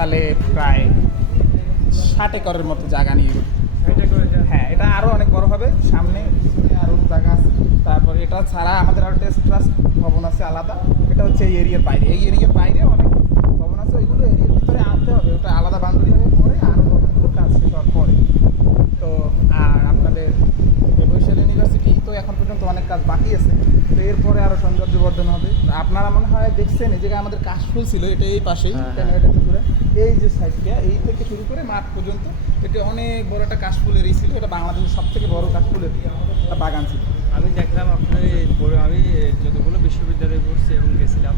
টোটালে প্রায় 60 একরের মতো জায়গা নিয়ে। হ্যাঁ, এটা আরও অনেক বড় হবে, সামনে পিছনে আরও জায়গা আছে। তারপরে এটা ছাড়া আমাদের আরও টেস্ট ট্রাস্ট ভবন আছে আলাদা, এটা হচ্ছে এই এরিয়ার বাইরে। এই এরিয়ার বাইরে অনেক ভবন আছে, ওইগুলো এরিয়ার ভিতরে আনতে হবে, ওটা আলাদা বাউন্ডারি হয়ে পরে আরও ভবনগুলো কাজ শেষ হওয়ার পরে। তো আর আপনাদের বরিশাল ইউনিভার্সিটি তো এখন পর্যন্ত অনেক কাজ বাকি আছে, তো এরপরে আরও সৌন্দর্যবর্ধন হবে। আপনারা মনে হয় দেখছেন এই জায়গায় আমাদের কাশফুল ছিল, এটা এই পাশেই এই যে সাইডটা, এই থেকে শুরু করে মাঠ পর্যন্ত এটা অনেক বড় একটা কাশফুলের এই ছিল, এটা বাংলাদেশের সব থেকে বড় কাশফুলের বাগান ছিল। আমি দেখলাম আপনার আমি যতগুলো বিশ্ববিদ্যালয়ে পড়ছি এবং গেছিলাম,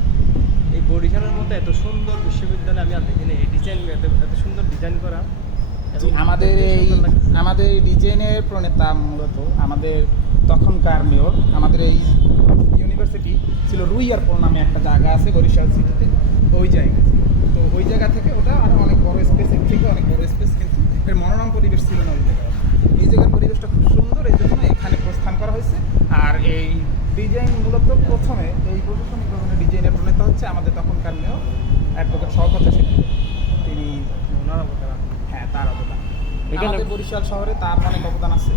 এই বরিশালের মতো এত সুন্দর বিশ্ববিদ্যালয় আমি আর দেখিনি। এই ডিজাইন এত সুন্দর ডিজাইন করা। আমাদের ডিজাইনের প্রণেতা মূলত আমাদের তখনকার মেয়র। আমাদের এই ইউনিভার্সিটি ছিল রুইয়ারপুর নামে একটা জায়গা আছে বরিশাল সিটিতে, ওই জায়গা। তো ওই জায়গা থেকে ওটা আরও অনেক বড় স্পেস, এর থেকে অনেক বড় স্পেস, কিন্তু এর মনোরম পরিবেশ ছিল না ওই জায়গায়। এই জায়গার পরিবেশটা খুব সুন্দর, এই জন্য এখানে প্রস্থান করা হয়েছে। আর এই ডিজাইন মূলত প্রথমে এই প্রশাসনিক ভবনের ডিজাইনের প্রণেতা হচ্ছে আমাদের তখনকার মেয়র অ্যাডভোকেট শওকত হোসেন। তিনি ওনার অবদান, হ্যাঁ, তার অবদান আমাদের বরিশাল শহরে তার অনেক অবদান আছে।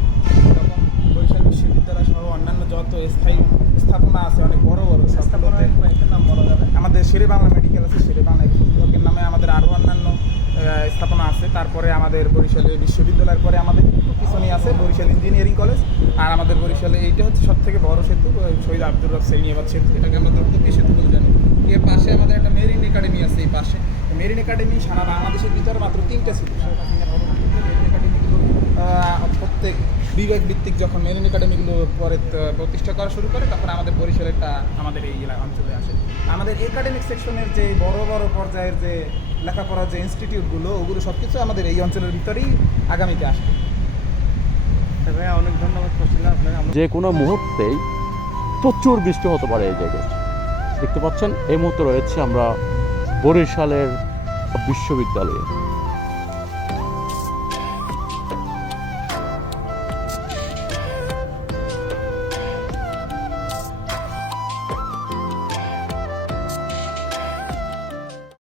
এরকম বরিশাল বিশ্ববিদ্যালয় সহ অন্যান্য যত স্থায়ী স্থাপনা আছে, অনেক বড় বড় স্থাপনা, একটা নাম বলা যাবে। আমাদের শেরে বাংলা মেডিকেল আছে, শেরে বাংলা বিভাগের নামে আমাদের আরও অন্যান্য স্থাপনা আছে। তারপরে আমাদের বরিশালে বিশ্ববিদ্যালয়ের পরে আমাদের একটু পিছনে আছে বরিশাল ইঞ্জিনিয়ারিং কলেজ। আর আমাদের বরিশালে এইটা হচ্ছে সব থেকে বড় সেতু, শহীদ আব্দুর রব সেমিয়াবাদ সেতু, এটাকে আমরা দপ্তরী সেতু বলে জানি। এর পাশে আমাদের একটা মেরিন একাডেমি আছে, এই পাশে মেরিন একাডেমি সারা বাংলাদেশের ভিতরে মাত্র 3টা ছিল। মেরিন একাডেমিগুলো প্রত্যেক বিভাগ ভিত্তিক যখন মেরিন একাডেমিগুলো পরে প্রতিষ্ঠা করা শুরু করে, তখন আমাদের বরিশালেরটা আমাদের এই অঞ্চলে আসে। আমাদের একাডেমিক সেকশনের যে বড় বড় পর্যায়ের যে লেখাপড়ার যে ইনস্টিটিউটগুলো, ওগুলো সব কিছু আমাদের এই অঞ্চলের ভিতরেই আগামীতে আসবে। ভাইয়া অনেক ধন্যবাদ করছিলাম আপনাকে। যে কোনো মুহূর্তেই প্রচুর বৃষ্টি হতে পারে এই জায়গায়। দেখতে পাচ্ছেন এই মুহূর্তে রয়েছে আমরা বরিশালের বিশ্ববিদ্যালয়ে।